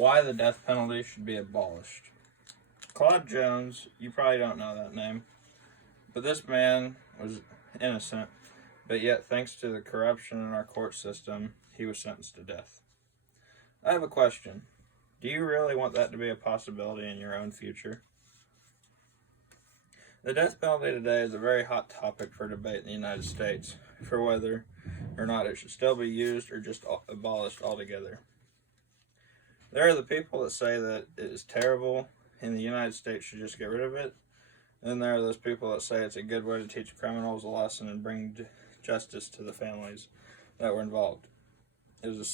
Why the death penalty should be abolished. Claude Jones, you probably don't know that name, but this man was innocent, but yet thanks to the corruption in our court system, he was sentenced to death. I have a question. Do you really want that to be a possibility in your own future? The death penalty today is a very hot topic for debate in the United States, for whether or not it should still be used or just abolished altogether. There are the people that say that it is terrible and the United States should just get rid of it. And there are those people that say it's a good way to teach criminals a lesson and bring justice to the families that were involved. It was a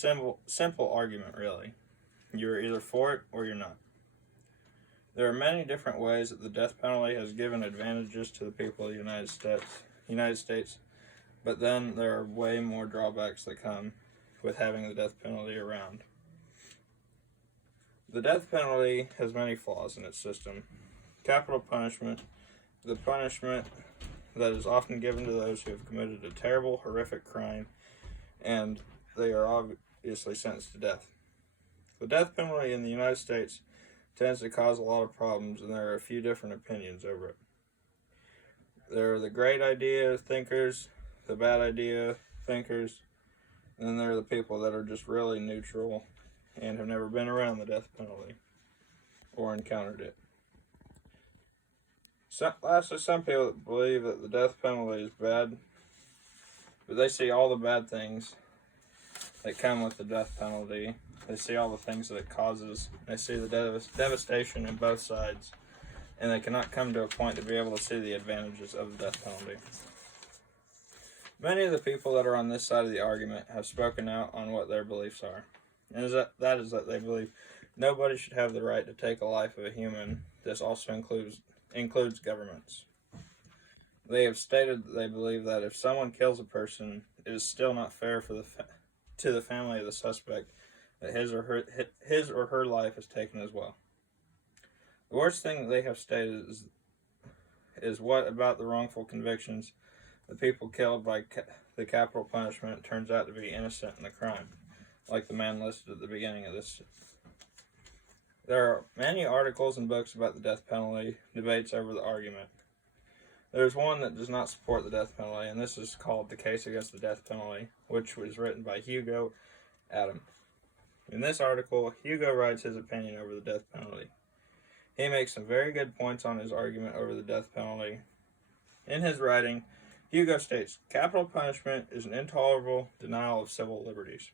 simple argument, really. You're either for it or you're not. There are many different ways that the death penalty has given advantages to the people of the United States, but then there are way more drawbacks that come with having the death penalty around. The death penalty has many flaws in its system. Capital punishment, the punishment that is often given to those who have committed a terrible, horrific crime, and they are obviously sentenced to death. The death penalty in the United States tends to cause a lot of problems, and there are a few different opinions over it. There are the great idea thinkers, the bad idea thinkers, and then there are the people that are just really neutral and have never been around the death penalty or encountered it. Lastly, some people believe that the death penalty is bad, but they see all the bad things that come with the death penalty. They see all the things that it causes. They see the devastation in both sides, and they cannot come to a point to be able to see the advantages of the death penalty. Many of the people that are on this side of the argument have spoken out on what their beliefs are, and that is that they believe nobody should have the right to take a life of a human. This also includes governments. They have stated that they believe that if someone kills a person, it is still not fair for to the family of the suspect that his or her life is taken as well. The worst thing that they have stated is what about the wrongful convictions? The people killed by the capital punishment turns out to be innocent in the crime, like the man listed at the beginning of this. There are many articles and books about the death penalty, debates over the argument. There's one that does not support the death penalty, and this is called The Case Against the Death Penalty, which was written by Hugo Adam. In this article, Hugo writes his opinion over the death penalty. He makes some very good points on his argument over the death penalty. In his writing, Hugo states, capital punishment is an intolerable denial of civil liberties.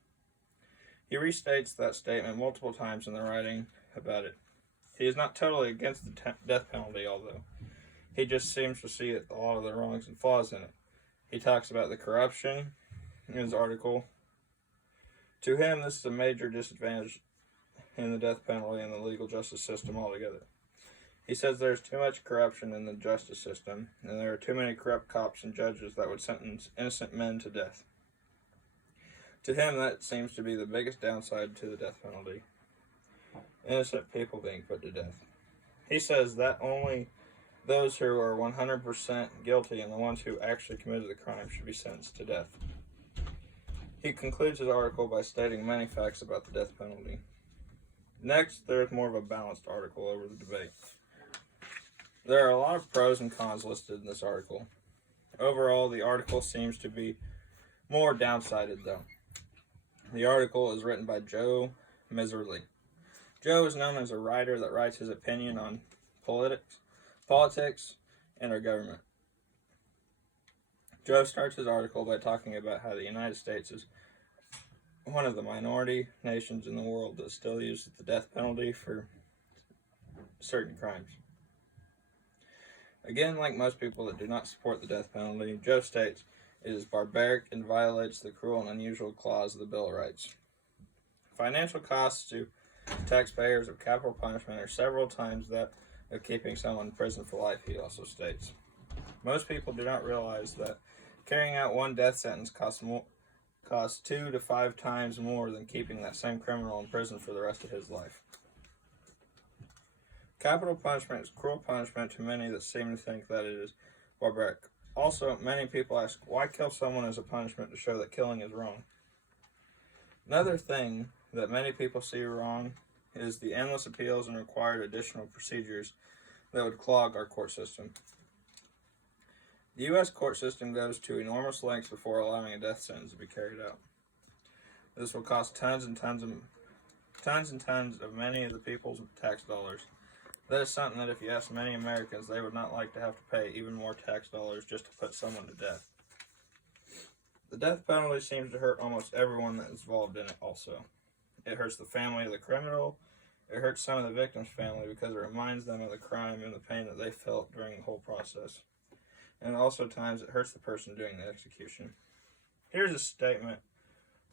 He restates that statement multiple times in the writing about it. He is not totally against the death penalty, although he just seems to see a lot of the wrongs and flaws in it. He talks about the corruption in his article. To him, this is a major disadvantage in the death penalty and the legal justice system altogether. He says there's too much corruption in the justice system, and there are too many corrupt cops and judges that would sentence innocent men to death. To him, that seems to be the biggest downside to the death penalty. Innocent people being put to death. He says that only those who are 100% guilty and the ones who actually committed the crime should be sentenced to death. He concludes his article by stating many facts about the death penalty. Next, there is more of a balanced article over the debate. There are a lot of pros and cons listed in this article. Overall, the article seems to be more downsided, though. The article is written by Joe Miserly. Joe is known as a writer that writes his opinion on politics, and our government. Joe starts his article by talking about how the United States is one of the minority nations in the world that still uses the death penalty for certain crimes. Again, like most people that do not support the death penalty, Joe states it is barbaric and violates the cruel and unusual clause of the Bill of Rights. Financial costs to taxpayers of capital punishment are several times that of keeping someone in prison for life, he also states. Most people do not realize that carrying out one death sentence costs 2 to 5 times more than keeping that same criminal in prison for the rest of his life. Capital punishment is cruel punishment to many that seem to think that it is barbaric. Also, many people ask, why kill someone as a punishment to show that killing is wrong? Another thing that many people see wrong is the endless appeals and required additional procedures that would clog our court system. The U.S. court system goes to enormous lengths before allowing a death sentence to be carried out. This will cost tons and tons of many of the people's tax dollars. That is something that if you ask many Americans, they would not like to have to pay even more tax dollars just to put someone to death. The death penalty seems to hurt almost everyone that is involved in it also. It hurts the family of the criminal. It hurts some of the victim's family because it reminds them of the crime and the pain that they felt during the whole process. And also times it hurts the person doing the execution. Here's a statement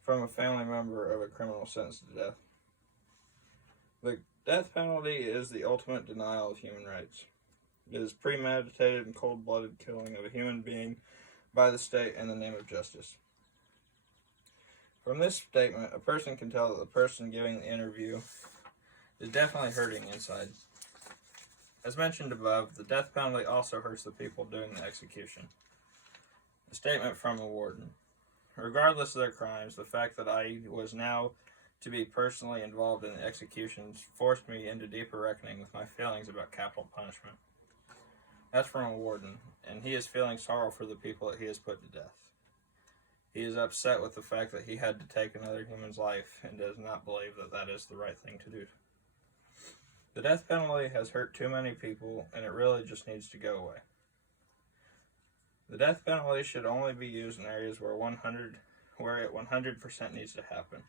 from a family member of a criminal sentenced to death. The death penalty is the ultimate denial of human rights. It is premeditated and cold-blooded killing of a human being by the state in the name of justice. From this statement, a person can tell that the person giving the interview is definitely hurting inside. As mentioned above, the death penalty also hurts the people doing the execution. A statement from a warden. Regardless of their crimes, the fact that I was now to be personally involved in the executions forced me into deeper reckoning with my feelings about capital punishment. That's from a warden, and he is feeling sorrow for the people that he has put to death. He is upset with the fact that he had to take another human's life and does not believe that that is the right thing to do. The death penalty has hurt too many people, and it really just needs to go away. The death penalty should only be used in areas where it 100% needs to happen.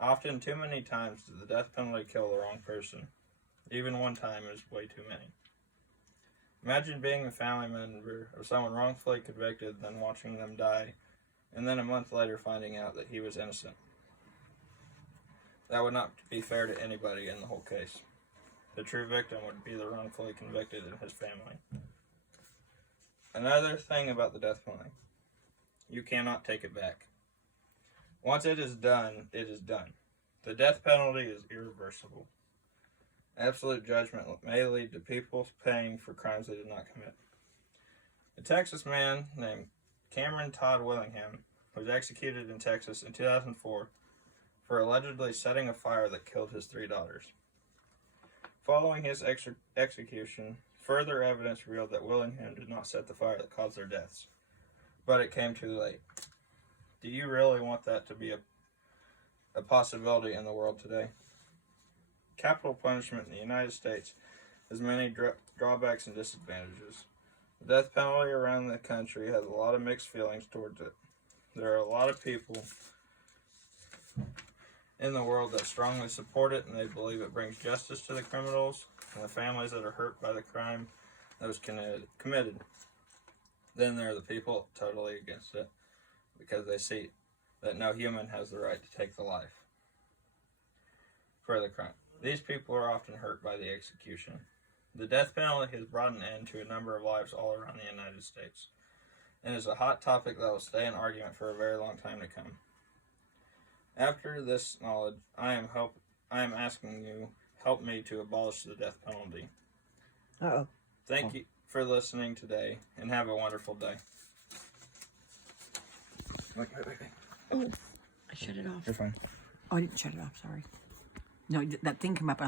Often, too many times, does the death penalty kill the wrong person. Even one time is way too many. Imagine being the family member of someone wrongfully convicted, then watching them die, and then a month later finding out that he was innocent. That would not be fair to anybody in the whole case. The true victim would be the wrongfully convicted and his family. Another thing about the death penalty. You cannot take it back. Once it is done, it is done. The death penalty is irreversible. Absolute judgment may lead to people paying for crimes they did not commit. A Texas man named Cameron Todd Willingham was executed in Texas in 2004 for allegedly setting a fire that killed his 3 daughters. Following his execution, further evidence revealed that Willingham did not set the fire that caused their deaths, but it came too late. Do you really want that to be a possibility in the world today? Capital punishment in the United States has many drawbacks and disadvantages. The death penalty around the country has a lot of mixed feelings towards it. There are a lot of people in the world that strongly support it, and they believe it brings justice to the criminals and the families that are hurt by the crime that was committed. Then there are the people totally against it, because they see that no human has the right to take the life for the crime. These people are often hurt by the execution. The death penalty has brought an end to a number of lives all around the United States, and is a hot topic that will stay an argument for a very long time to come. After this knowledge, I am asking you, help me to abolish the death penalty. Thank you for listening today, and have a wonderful day. Wait. Oh, I shut it off. You're fine. Oh, I didn't shut it off, sorry. No, that thing came up.